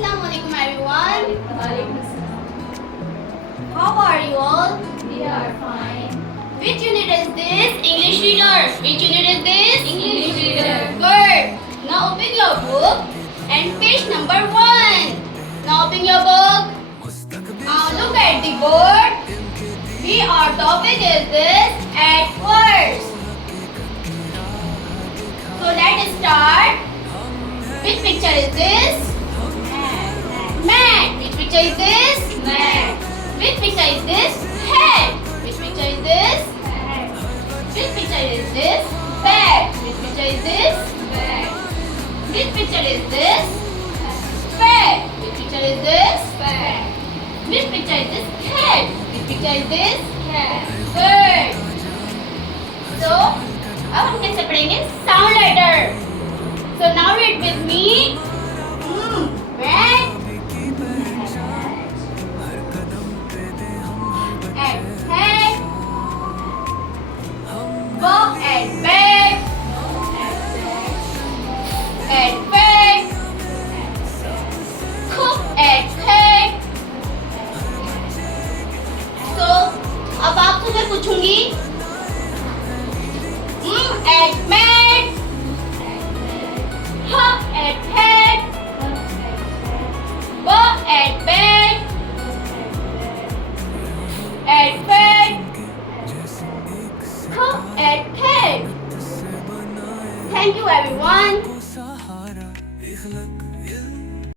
Assalamualaikum everyone. How are you all? We are fine. Which unit is this? English reader. Which unit is this? English reader. Good. Now open your book and page number 1. Now open your book. Now look at the board. Our topic is this at words. So let's start. Which picture is this? Mat. Which picture is this? Mat. Which picture is this? Head. Which picture is this? Head. Which picture is this? Bag. Which picture is this? Bag. Which picture is this? Bag. Which picture is this? Bag. Which picture is this? Cat. Which picture is this? Cat. Bird. So, अब हम कैसे पढ़ेंगे? Sound letter. So now read with me.